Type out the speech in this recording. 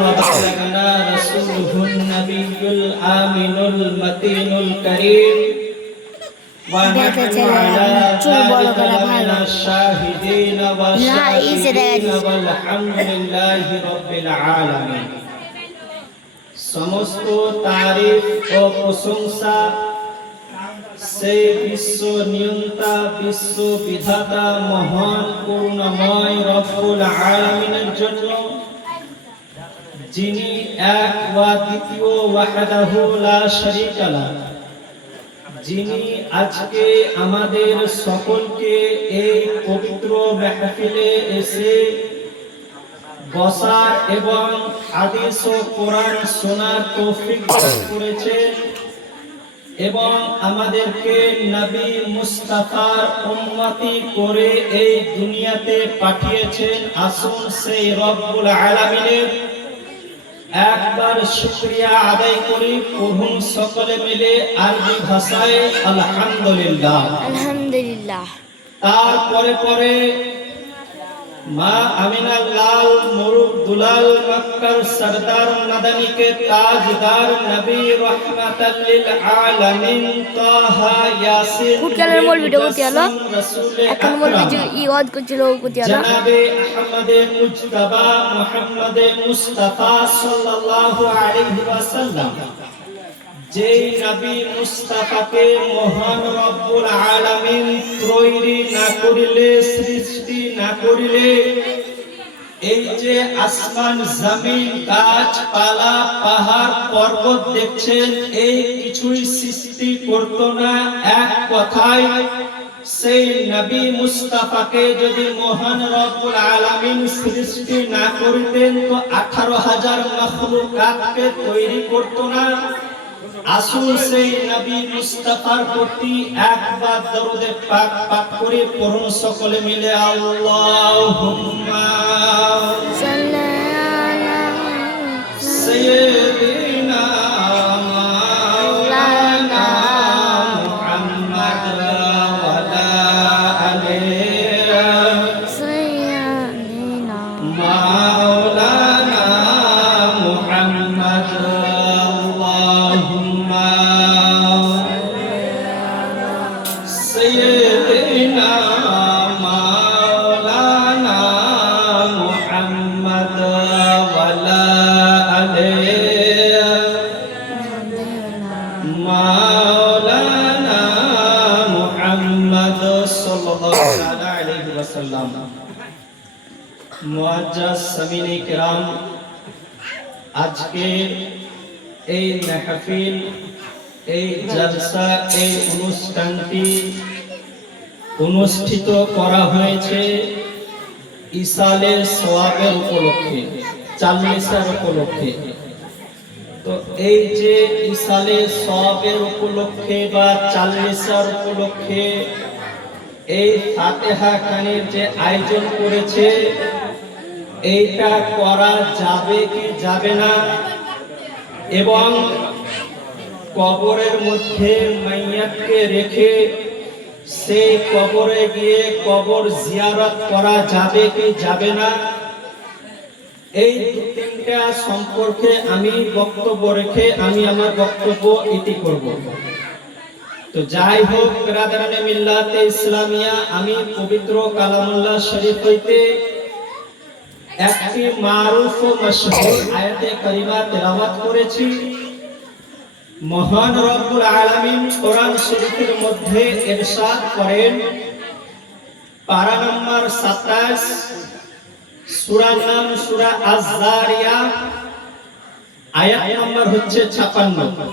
وبلغنا رسوله النبي الآمن المتين الكريم ونحن على ذلك من الشاهدين والشاكرين والحمد لله رب العالمين। সমস্ত তারিফ ও প্রশংসা সেই বিশ্ব নিয়ন্তা বিশ্ব বিধাতা মহান করুণাময় রব্বুল আলামিনের জন্য, যিনি এক ওয়া দ্বিতীয় ওয়াহদাহু লা শারীকা লাহ, যিনি আজকে আমাদের সকলকে এই পবিত্র মাহফিলে এসে বসার এবং হাদিস ও কোরআন শোনার তৌফিক দান করেছেন এবং আমাদেরকে নবী মুস্তাফার উম্মতি করে এই দুনিয়াতে পাঠিয়েছেন। আসুন সেই রব্বুল আলামিনের একবার শুকরিয়া আদায় করি। পড়ুন সকলে মিলে আরবি ভাষায় আলহামদুলিল্লাহ। আলহামদুলিল্লাহ। তারপরে পরে মা আমিনা লাল মুরুদ দুলাল মক্কার সরদার মাদানী के ताजदार नबी रहमतल लिल आलमीन ताहा यासीन কুটকালের মূল ভিডিও করতে হলো এখন মূল ভিডিও ইয়াদ করছিল করতে হলো জনাবে আহমদ মুজতবা মুহাম্মদ মুস্তাফা সাল্লাল্লাহু আলাইহি ওয়াসাল্লাম, যে নবী মুস্তাফাকে মহান রব্বুল আলামিন তৈরি না করিলে, সৃষ্টি না করিলে এই যে আসমান জমিন গাছপালা পাহাড় পর্বত দেখছেন এই কিছুই সৃষ্টি করত না। এক কথায় সেই নবী মুস্তাফাকে যদি মহান রব্বুল আলামিন সৃষ্টি না করিতেন তো 18,000 মাখলুকাতকে তৈরি করত না। আসুন সেই নবী মুস্তাফার প্রতি একবার দরুদে পাক পাক করে পড়ুন সকলে মিলে আল্লাহুম্মা সাল্লি আলা সাইয়্যিদিনা মাওলানা মুহাম্মদ ওয়া আলা আলিহি সাইয়্যিদিনা মাওলানা মুহাম্মদ سيدنا مولانا محمد وعلى آله مولانا محمد صلى الله عليه وسلم। মুআজ্জাজ সামিনে কিরাম, আজকে এই মাহফিল, এই জলসা, এই অনুষ্ঠানটি অনুষ্ঠিত করা হয়েছে ইসালের সওয়াবের উপলক্ষে, চালিসার উপলক্ষে। তো এই যে ইসালের সওয়াবের উপলক্ষে বা চালিসার উপলক্ষে এই ফাতিহা খানির যে আয়োজন করেছে, এইটা করা যাবে কি যাবে না, এবং কবরের মধ্যে মাইয়াতকে রেখে সেই কবরে গিয়ে কবর জিয়ারত করা যাবে কি যাবে না, এই তিনটা সম্পর্কে আমি বক্তব্য রেখে আমি আমার বক্তব্য ইতি করব। তো যাই হোক বিরাদরানে মিল্লাতে ইসলামিয়া, আমি পবিত্র কালামুল্লাহ শরীফ হইতে একটি মারুফ ও মাশহুর আয়াতে কারিমা তেলাওয়াত করেছি। মহান রব্বুল আলামিন কোরআন শরীফের মধ্যে ইরশাদ করেন, পারা নম্বর 27, সূরার নাম সূরা আয-যারিয়াত, আয়াত নম্বর হচ্ছে 56।